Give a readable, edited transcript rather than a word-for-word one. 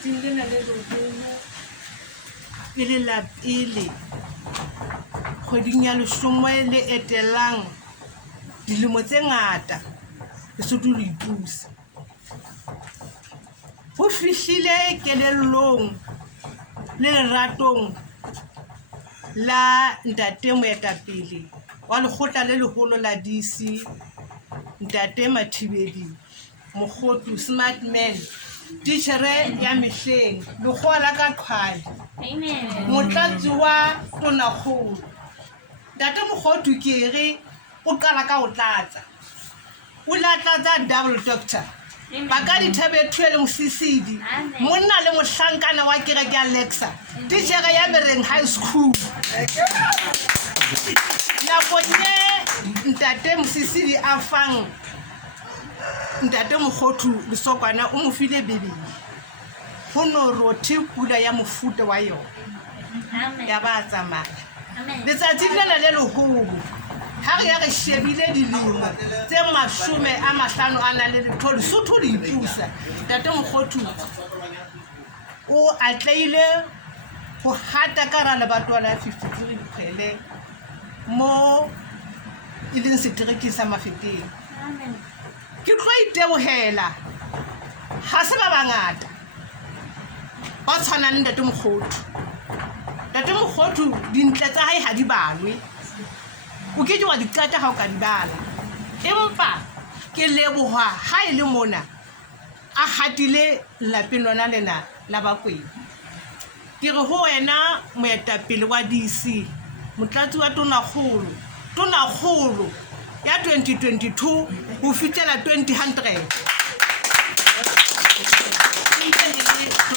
letsatsing lena le leholo e le la pele kgweding ya 10 le etelang dilemo tse ngata Lesotho le ipusa. Ho fihlile kelellong le leratong la ntate moetapele wa lekgotla le leholo la DC Ntate Mathibedi Mokgothu, smart man, titjhere ya mehleng, lekgowa la ka qhwala, motlatsi wa tonakgolo. Ntate Mokgothu ke re o qala ka ho tlatsa, o la tlatsa double doctor ba ka dithabethwe le mosisidi, monna le mohlankana wa kereke ya Alexa, titjhere ya Mereng High School. Nakong e ntate mosisidi a fang Ntate Mokgothu lesokwana o mo file bebele, ho no rothe pula ya mofuta wa yona ya ba tsamaya letsatsi lena le leholo. Ha re ya re shebile dilemo tse 50 le Lesotho le ipusa, Ntate Mokgothu o atleile ho hata ka ra lebatwa la 53 Phele mo e leng setereke sa Mafeteng. Ke tlo itebohela ha se ba bangata ba tshwanang le Ntate Mokgothu. Ntate Mokgothu dintle tsa hae ha di balwe, o ke wa diqata ha o ka di bala, empa ke leboha ha e le mona a hatile lapeng lona lena la Bakwena. Ke re ho wena moetapele wa DC, motlatsi wa tonakgolo ya 2022 ho fihlela 2000.